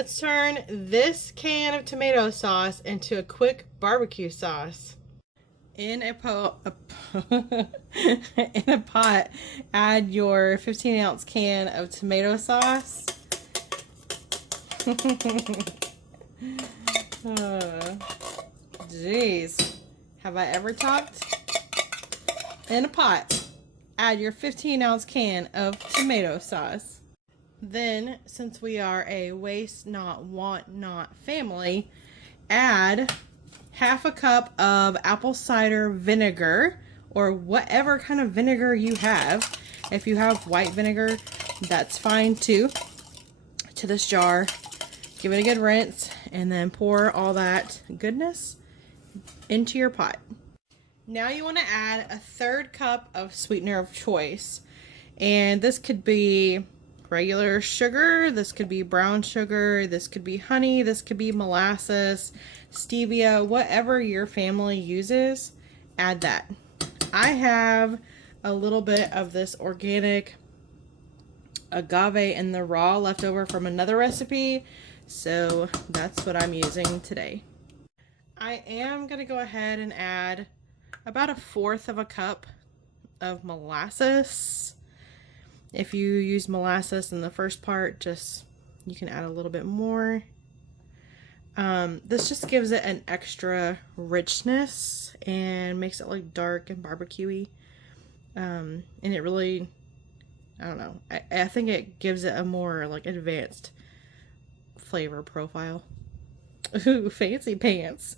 let's turn this can of tomato sauce into a quick barbecue sauce. In a pot, add your 15-ounce can of tomato sauce. Jeez, have I ever talked? In a pot, add your 15-ounce can of tomato sauce. Then, since we are a waste not, want not family, add half a cup of apple cider vinegar, or whatever kind of vinegar you have. If you have white vinegar, that's fine too, to this jar. Give it a good rinse, and then pour all that goodness into your pot. Now you want to add a 1/3 cup of sweetener of choice, and this could be regular sugar, this could be brown sugar, this could be honey, this could be molasses, stevia, whatever your family uses, add that. I have a little bit of this organic agave in the raw left over from another recipe, so that's what I'm using today. I am going to go ahead and add about 1/4 cup of molasses. If you use molasses in the first part, you can add a little bit more. This just gives it an extra richness and makes it look dark and barbecuey. And it really, I don't know, I think it gives it a more like advanced flavor profile. Ooh, fancy pants.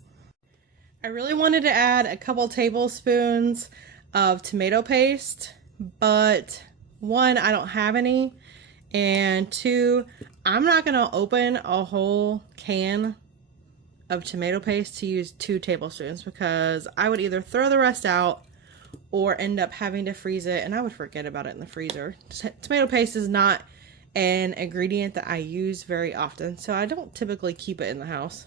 I really wanted to add a couple tablespoons of tomato paste, but 1, I don't have any, and 2, I'm not going to open a whole can of tomato paste to use 2 tablespoons because I would either throw the rest out or end up having to freeze it, and I would forget about it in the freezer. Tomato paste is not an ingredient that I use very often, so I don't typically keep it in the house.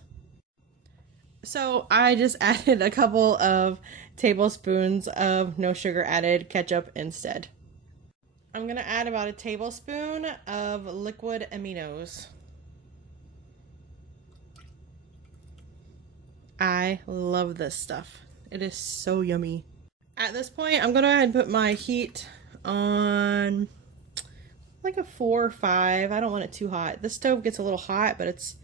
So I just added a couple of tablespoons of no sugar added ketchup instead. I'm going to add about a tablespoon of liquid aminos. I love this stuff. It is so yummy. At this point, I'm going to go ahead and put my heat on like a 4 or 5. I don't want it too hot. This stove gets a little hot, but it's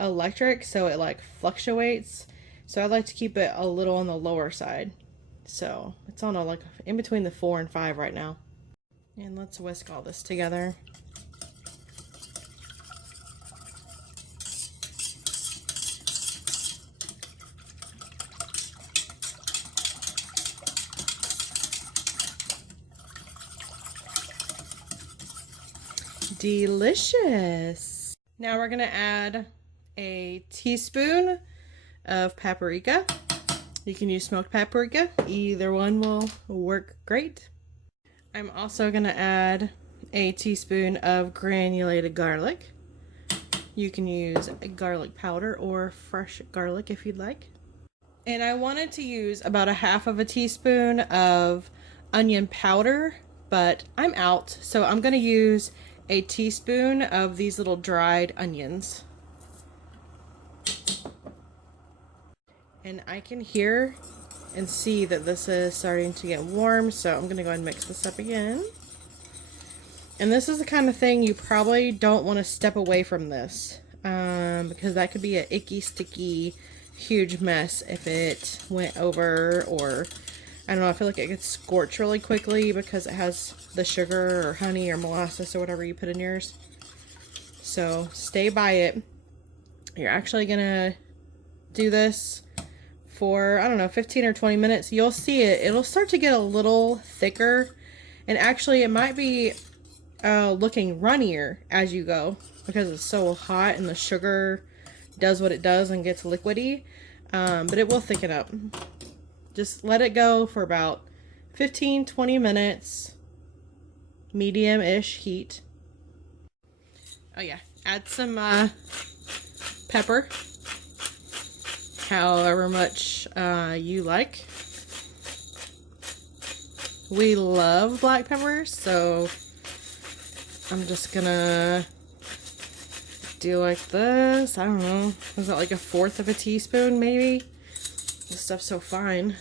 electric, so it like fluctuates. So I like to keep it a little on the lower side. So it's on a like in between the 4 and 5 right now. And let's whisk all this together. Delicious. Now we're gonna add a teaspoon of paprika. You can use smoked paprika. Either one will work great. I'm also going to add a teaspoon of granulated garlic. You can use garlic powder or fresh garlic if you'd like. And I wanted to use about 1/2 teaspoon of onion powder, but I'm out, so I'm going to use a teaspoon of these little dried onions. And I can hear and see that this is starting to get warm, so I'm going to go ahead and mix this up again. And this is the kind of thing you probably don't want to step away from this, because that could be an icky, sticky, huge mess if it went over, or I don't know, I feel like it gets scorched really quickly because it has the sugar or honey or molasses or whatever you put in yours. So stay by it. You're actually going to do this for, I don't know, 15 or 20 minutes. You'll see it'll start to get a little thicker, and actually it might be looking runnier as you go because it's so hot and the sugar does what it does and gets liquidy, but it will thicken up. Just let it go for about 15-20 minutes, medium-ish heat. Oh yeah, add some pepper, however much you like. We love black peppers, so I'm just gonna do like this. I don't know. Was that like a fourth of a teaspoon maybe? This stuff's so fine.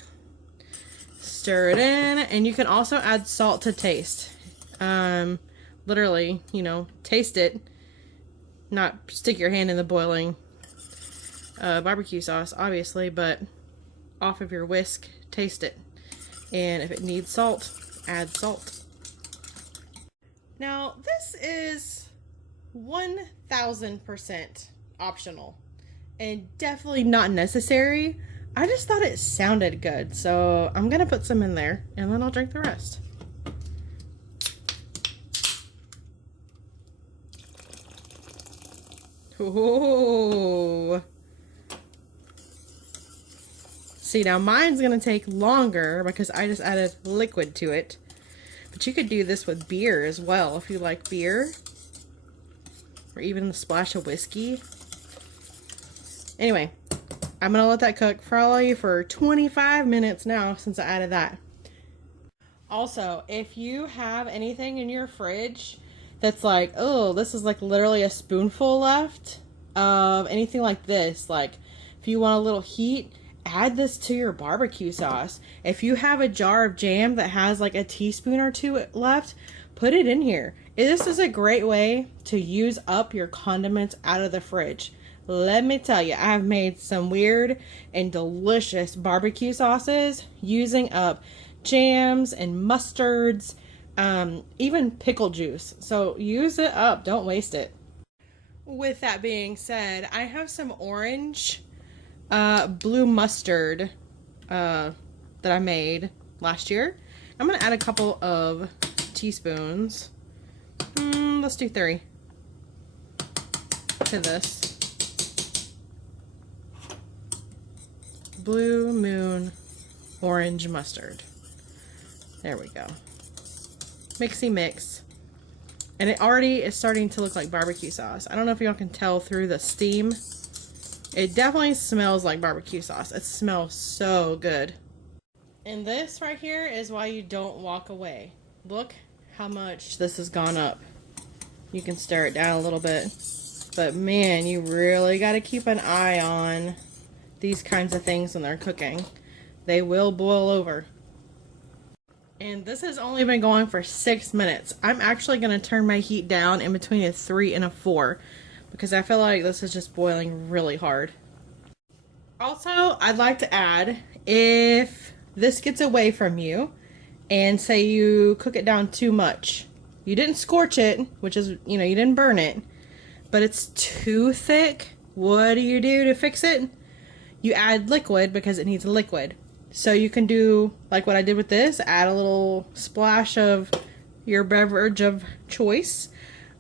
Stir it in, and you can also add salt to taste. Literally, you know, taste it. Not stick your hand in the boiling barbecue sauce, obviously, but off of your whisk, taste it. And if it needs salt, add salt. Now, this is 1000% optional and definitely not necessary. I just thought it sounded good, so I'm gonna put some in there and then I'll drink the rest. Ooh. See, now mine's gonna take longer because I just added liquid to it. But you could do this with beer as well if you like beer. Or even a splash of whiskey. Anyway, I'm gonna let that cook for 25 minutes now since I added that. Also, if you have anything in your fridge that's like, oh, this is like literally a spoonful left of anything like this, like if you want a little heat, add this to your barbecue sauce. If you have a jar of jam that has like a teaspoon or two left, put it in here. This is a great way to use up your condiments out of the fridge. Let me tell you, I've made some weird and delicious barbecue sauces using up jams and mustards, even pickle juice. So use it up, don't waste it. With that being said, I have some orange blue mustard that I made last year. I'm gonna add a couple of teaspoons. Let's do 3 to this. Blue Moon orange mustard. There we go. Mixy mix. And it already is starting to look like barbecue sauce. I don't know if y'all can tell through the steam. It definitely smells like barbecue sauce. It smells so good. And this right here is why you don't walk away. Look how much this has gone up. You can stir it down a little bit. But man, you really got to keep an eye on these kinds of things when they're cooking. They will boil over. And this has only been going for 6 minutes. I'm actually going to turn my heat down in between a 3 and a 4 because I feel like this is just boiling really hard. Also, I'd like to add, if this gets away from you and say you cook it down too much, you didn't scorch it, which is, you know, you didn't burn it, but it's too thick, what do you do to fix it? You add liquid because it needs liquid. So you can do like what I did with this, add a little splash of your beverage of choice,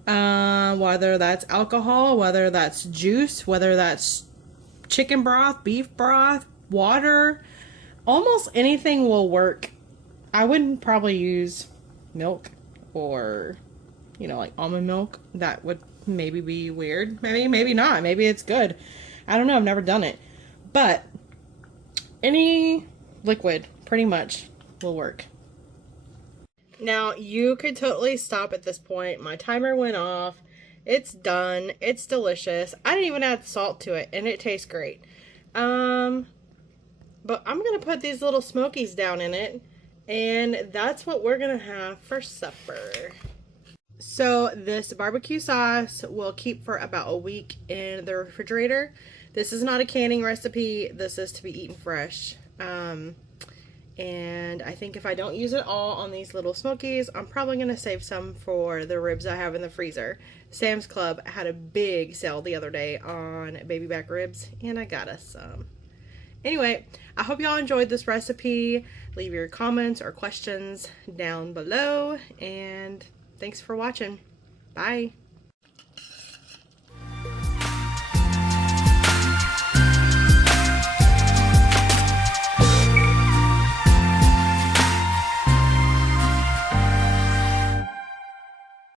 whether that's alcohol, whether that's juice, whether that's chicken broth, beef broth, water, almost anything will work. I wouldn't probably use milk or, you know, like almond milk. That would maybe be weird. Maybe not. Maybe it's good. I don't know. I've never done it. But any liquid pretty much will work. Now you could totally stop at this point. My timer went off. It's done. It's delicious. I didn't even add salt to it and it tastes great. But I'm gonna put these little smokies down in it, and that's what we're gonna have for supper. So this barbecue sauce will keep for about a week in the refrigerator. This is not a canning recipe. This is to be eaten fresh. And I think if I don't use it all on these little smokies, I'm probably going to save some for the ribs I have in the freezer. Sam's Club had a big sale the other day on baby back ribs, and I got us some. Anyway, I hope y'all enjoyed this recipe. Leave your comments or questions down below, and thanks for watching. Bye.